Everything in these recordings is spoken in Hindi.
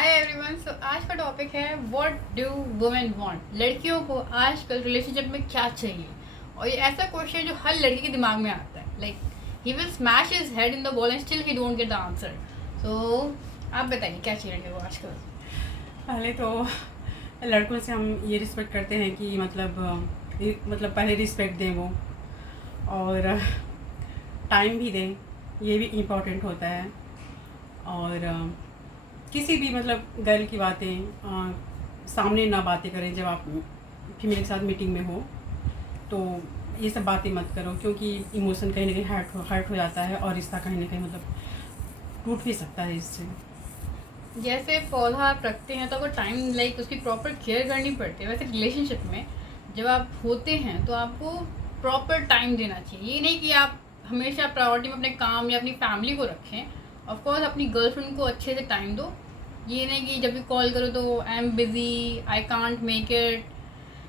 Hi everyone. सो आज का टॉपिक है व्हाट डू वुमेन वांट। लड़कियों को आजकल रिलेशनशिप में क्या चाहिए। और ये ऐसा क्वेश्चन जो हर लड़की के दिमाग में आता है। Like he will smash his head in the wall and still he don't get the answer. So आप बताइए क्या चाहिए लड़कियों को आजकल। पहले तो लड़कों से हम ये रिस्पेक्ट करते हैं कि मतलब पहले रिस्पेक्ट दें वो, और टाइम भी दें, ये भी इम्पोर्टेंट होता है। और किसी भी मतलब गर्ल की बातें सामने ना बातें करें। जब आप फीमेल के साथ मीटिंग में हो तो ये सब बातें मत करो, क्योंकि इमोशन कहीं ना कहीं हर्ट हो जाता है और रिश्ता कहीं ना कहीं मतलब टूट भी सकता है इससे। जैसे पौधा आप रखते हैं तो आपको टाइम लाइक उसकी प्रॉपर केयर करनी पड़ती है। वैसे रिलेशनशिप में जब आप होते हैं तो आपको प्रॉपर टाइम देना चाहिए। ये नहीं कि आप हमेशा प्रायोरिटी में अपने काम या अपनी फैमिली को रखें। ऑफ कोर्स अपनी गर्लफ्रेंड को अच्छे से टाइम दो। ये नहीं कि जब भी कॉल करो तो I am busy, I can't make it.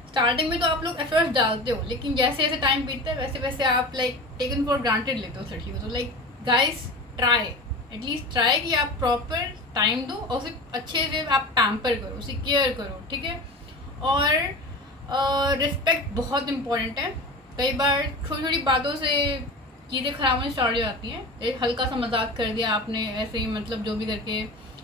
Starting में तो आप लोग एफर्ट्स डालते हो, लेकिन जैसे जैसे टाइम बीतता है वैसे वैसे आप लाइक टेकन फॉर ग्रांटेड लेते हो उस लड़की को। तो like guys try, at least try कि आप प्रॉपर टाइम दो और उसे अच्छे से आप पैम्पर करो, उसे केयर करो, ठीक है। और रिस्पेक्ट बहुत इंपॉर्टेंट है। कई बार छोटी छोटी बातों से चीज़ें ख़राब होने स्टार्ट हो जाती हैं। एक हल्का सा मजाक कर दिया आपने ऐसे ही, मतलब जो भी करके,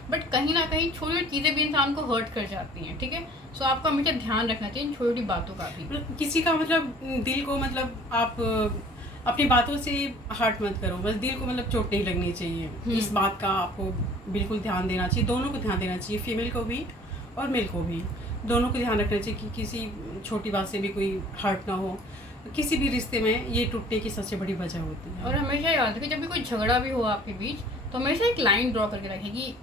बट कहीं ना कहीं छोटी छोटी चीज़ें भी इंसान को हर्ट कर जाती हैं, ठीक है। सो आपको हमेशा ध्यान रखना चाहिए इन छोटी छोटी बातों का भी। किसी का मतलब दिल को मतलब आप अपनी बातों से हर्ट मत करो, बस दिल को मतलब चोट नहीं लगनी चाहिए। इस बात का आपको बिल्कुल ध्यान देना चाहिए, दोनों को ध्यान देना चाहिए, फीमेल को भी और मेल को भी। दोनों को ध्यान रखना चाहिए कि किसी छोटी बात से भी कोई हर्ट ना हो। किसी भी रिश्ते में ये टूटने की सबसे बड़ी वजह होती है। और हमेशा याद रखें जब भी कोई झगड़ा भी हो आपके बीच तो हमेशा एक लाइन ड्रॉ करके रखें कि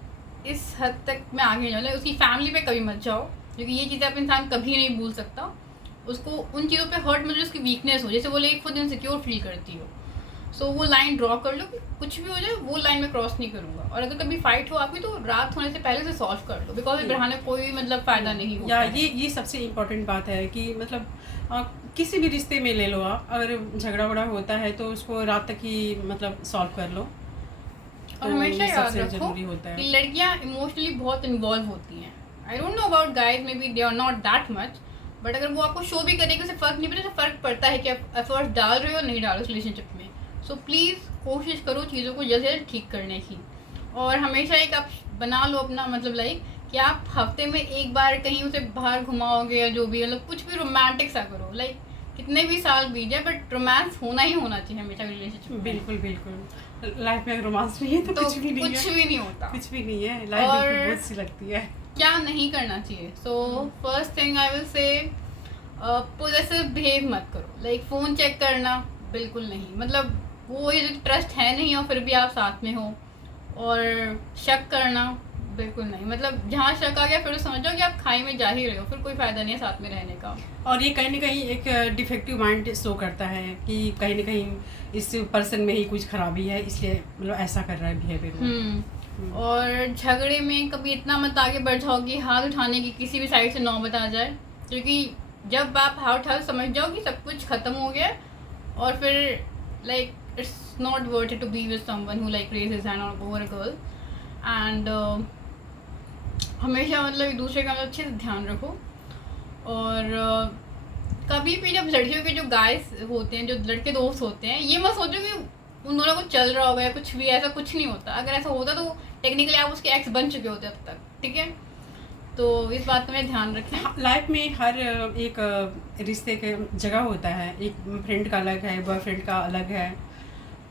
इस हद तक मैं आगे नहीं जाऊँ। उसकी फैमिली पे कभी मत जाओ, क्योंकि ये चीज़ें आप इंसान कभी नहीं भूल सकता। उसको उन चीज़ों पे हर्ट मतलब उसकी वीकनेस हो, जैसे वो लेकिन खुद इनसिक्योर फील करती हो। सो वो लाइन ड्रॉ कर लो कि कुछ भी हो जाए वो लाइन में क्रॉस नहीं करूँगा। और अगर कभी फाइट हो आपकी तो रात होने से पहले से सॉल्व कर लो, बिकॉज बढ़ाने कोई मतलब फ़ायदा नहीं होता या है। ये सबसे इम्पोर्टेंट बात है कि मतलब किसी भी रिश्ते में ले लो आप, अगर झगड़ा वगड़ा होता है तो उसको रात तक ही मतलब सॉल्व कर लो। और तो हमेशा ये याद सबसे रखो ज़रूरी होता है। कि लड़कियां इमोशनली बहुत इन्वॉल्व होती हैं। I don't know about guys, maybe they are not that much, but अगर वो आपको शो भी करेगी उसे फ़र्क नहीं पड़ता। फ़र्क पड़ता है कि आप एफर्ट्स डाल रहे हो नहीं डाल रहे हो रिलेशनशिप में। सो प्लीज़ कोशिश करो चीज़ों को जल्द से जल्द ठीक करने की। और हमेशा एक आप बना लो अपना मतलब लाइक कि आप हफ्ते में एक बार कहीं उसे बाहर घुमाओगे या जो भी, मतलब कुछ भी रोमांटिक सा करो। लाइक कितने भी साल बीत जाए बट रोमांस होना ही होना चाहिए हमेशा रिलेशनशिप में। बिल्कुल बिल्कुल, लाइफ में रोमांस नहीं है तो तो कुछ भी नहीं कुछ है। भी नहीं होता। कुछ भी नहीं है, लाइफ और बिल्कुल बहुत सी लगती है। क्या नहीं करना चाहिए। So first thing I will say possessive behave मत करो। लाइक फ़ोन चेक करना बिल्कुल नहीं, मतलब वो ये जो ट्रस्ट है नहीं और फिर भी आप साथ में हो। और शक करना बिल्कुल नहीं, मतलब जहाँ शक आ गया फिर तो समझो कि आप खाई में जा ही रहे हो, फिर कोई फ़ायदा नहीं है साथ में रहने का। और ये कहीं ना कहीं एक डिफेक्टिव माइंड शो करता है कि कहीं ना कहीं इस पर्सन में ही कुछ खराबी है, इसलिए मतलब ऐसा कर रहा है बिहेवियर। और झगड़े में कभी इतना मत आगे बढ़ जाओ कि हाथ उठाने की किसी भी साइड से नौबत आ जाए, क्योंकि जब आप हाथ उठाओ समझ जाओ कि सब कुछ ख़त्म हो गया है। और फिर like it's not worth it to be with someone who like raise his hand over a girl. And हमेशा मतलब एक दूसरे का मतलब अच्छे से ध्यान रखो। और कभी भी जब लड़कियों के जो गाइस होते हैं, जो लड़के दोस्त होते हैं, ये मत सोचो कि उन दोनों को चल रहा होगा या कुछ भी, ऐसा कुछ नहीं होता। अगर ऐसा होता तो टेक्निकली आप उसके एक्स बन चुके होते अब तक, ठीक है। तो इस बात में ध्यान रखें। लाइफ में हर एक रिश्ते के जगह होता है। एक फ्रेंड का अलग है, बॉयफ्रेंड का अलग है,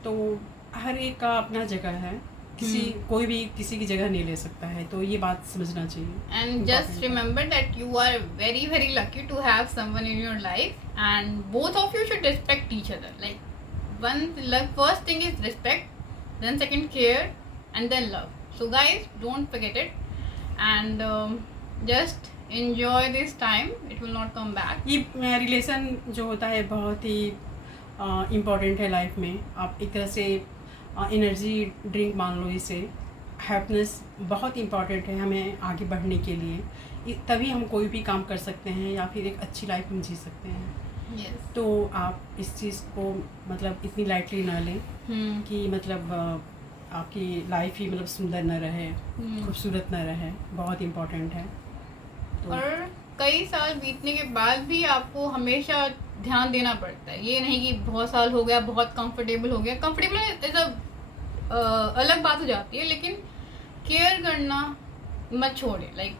तो हर एक का अपना जगह है। कोई भी किसी की जगह नहीं ले सकता है, तो ये बात समझना चाहिए। And just remember that you are very very lucky to have someone in your life and both of you should respect each other. Like first thing is respect, then second care, and then love. So guys, don't forget it, and just enjoy this time. It will not come back. ये रिलेशन जो होता है बहुत ही इम्पोर्टेंट है लाइफ में। आप एक तरह से एनर्जी ड्रिंक मान लो इसे। हैप्पीनेस बहुत इम्पॉर्टेंट है हमें आगे बढ़ने के लिए, तभी हम कोई भी काम कर सकते हैं या फिर एक अच्छी लाइफ हम जी सकते हैं। Yes. तो आप इस चीज़ को मतलब इतनी लाइटली ना लें कि मतलब आपकी लाइफ ही मतलब सुंदर न रहे, खूबसूरत न रहे, बहुत इम्पोर्टेंट है। तो और कई साल बीतने के बाद भी आपको हमेशा ध्यान देना पड़ता है, ये नहीं कि बहुत साल हो गया, बहुत कंफर्टेबल हो गया। कंफर्टेबल इज अलग बात हो जाती है, लेकिन केयर करना मत छोड़े। Like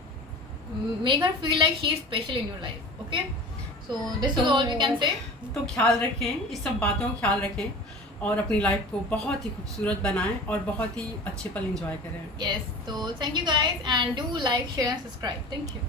make her feel like she is special in your life. Okay, so this is all we can say. तो ख्याल रखें, इस सब बातों का ख्याल रखें और अपनी लाइफ को बहुत ही खूबसूरत बनाएं और बहुत ही अच्छे पल एंजॉय करें। यस, तो thank you guys and do like share and subscribe. Thank you.